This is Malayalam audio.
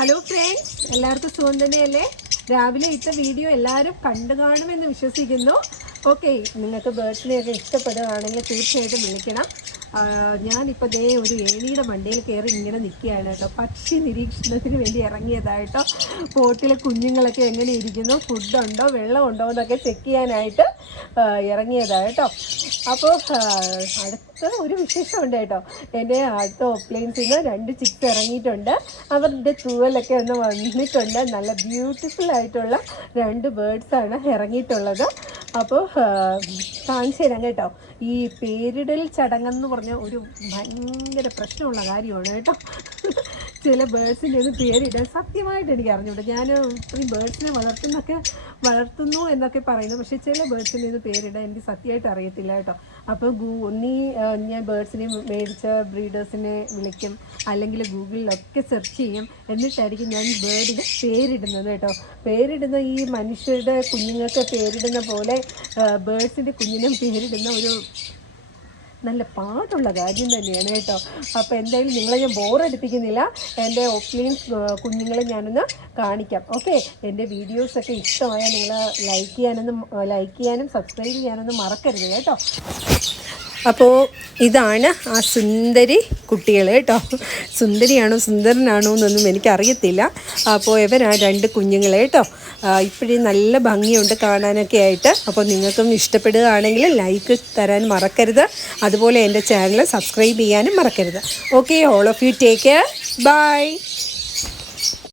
ഹലോ ഫ്രണ്ട്സ് എല്ലാവർക്കും സുഖം തന്നെയല്ലേ? രാവിലെ ഇത്ത വീഡിയോ എല്ലാവരും കണ്ടു കാണുമെന്ന് വിശ്വസിക്കുന്നു. ഓക്കെ നിങ്ങൾക്ക് ബേർഡ്സിനെയൊക്കെ ഇഷ്ടപ്പെടുകയാണെങ്കിൽ തീർച്ചയായിട്ടും വിളിക്കണം. ഞാനിപ്പോൾ ദേ ഒരു ഏണിയുടെ മണ്ടയിൽ കയറി ഇങ്ങനെ നിൽക്കുകയാണ് കേട്ടോ. പക്ഷി നിരീക്ഷണത്തിന് വേണ്ടി ഇറങ്ങിയതായിട്ടോ. ബോട്ടിലെ കുഞ്ഞുങ്ങളൊക്കെ എങ്ങനെ ഇരിക്കുന്നു? ഫുഡുണ്ടോ വെള്ളമുണ്ടോ എന്നൊക്കെ ചെക്ക് ചെയ്യാനായിട്ട് ഇറങ്ങിയതായിട്ടോ. അപ്പോൾ അടുത്ത ഒരു വിശേഷമുണ്ട് കേട്ടോ. എന്റെ അടുത്ത ഓപ്ലൈൻസിൽ നിന്ന് രണ്ട് ചിക്സ് ഇറങ്ങിയിട്ടുണ്ട്. അവരുടെ തൂവലൊക്കെ ഒന്ന് വന്നിട്ടുണ്ട്. നല്ല ബ്യൂട്ടിഫുൾ ആയിട്ടുള്ള രണ്ട് ബേർഡ്സാണ് ഇറങ്ങിയിട്ടുള്ളത്. അപ്പോൾ കാണിച്ചു തരാം കേട്ടോ. ഈ പേരിടൽ ചടങ്ങെന്ന് പറഞ്ഞ ഒരു ഭയങ്കര പ്രശ്നമുള്ള കാര്യമാണ് കേട്ടോ. ചില ബേർഡ്സിന്റെ ഒന്ന് പേരിടാൻ സത്യമായിട്ട് എനിക്ക് അറിഞ്ഞൂടെ. ഞാൻ ഈ ബേർഡ്സിനെ വളർത്തുന്നൊക്കെ വളർത്തുന്നു എന്നൊക്കെ പറയുന്നു. പക്ഷേ ചില ബേർഡ്സിന്റെ ഒന്ന് പേരിടാൻ എനിക്ക് സത്യമായിട്ട് അറിയത്തില്ല കേട്ടോ. അപ്പോൾ ഗൂ ഒന്നീ ഞാൻ ബേർഡ്സിനെ മേടിച്ച ബ്രീഡേഴ്സിനെ വിളിക്കും. അല്ലെങ്കിൽ ഗൂഗിളിലൊക്കെ സെർച്ച് ചെയ്യും. എന്നിട്ടായിരിക്കും ഞാൻ ബേർഡിന് പേരിടുന്നത് കേട്ടോ. പേരിടുന്ന ഈ മനുഷ്യരുടെ കുഞ്ഞുങ്ങൾക്ക് പേരിടുന്ന പോലെ ബേർഡ്സിന്റെ കുഞ്ഞിനും പേരിടുന്ന ഒരു നല്ല പാടുള്ള കാര്യം തന്നെയാണ് കേട്ടോ. അപ്പോൾ എന്തായാലും നിങ്ങളെ ഞാൻ ബോറടിപ്പിക്കുന്നില്ല എന്റെ ഓഫ്ലൈൻ കുഞ്ഞുങ്ങളെ ഞാനൊന്ന് കാണിക്കാം. ഓക്കെ എന്റെ വീഡിയോസൊക്കെ ഇഷ്ടമായാൽ നിങ്ങൾ ലൈക്ക് ചെയ്യാനൊന്നും ലൈക്ക് ചെയ്യാനും സബ്സ്ക്രൈബ് ചെയ്യാനൊന്നും മറക്കരുത് കേട്ടോ. അപ്പോൾ ഇതാണ് ആ സുന്ദരി കുട്ടികൾ കേട്ടോ. സുന്ദരിയാണോ സുന്ദരനാണോ എന്നൊന്നും എനിക്കറിയത്തില്ല. അപ്പോൾ ഇവരാ രണ്ട് കുഞ്ഞുങ്ങൾ കേട്ടോ. ഇപ്പോഴേ നല്ല ഭംഗിയുണ്ട് കാണാനൊക്കെ ആയിട്ട്. അപ്പോൾ നിങ്ങൾക്കും ഇഷ്ടപ്പെടുകയാണെങ്കിൽ ലൈക്ക് തരാൻ മറക്കരുത്. അതുപോലെ എന്റെ ചാനൽ സബ്സ്ക്രൈബ് ചെയ്യാനും മറക്കരുത്. Okay all of you take care bye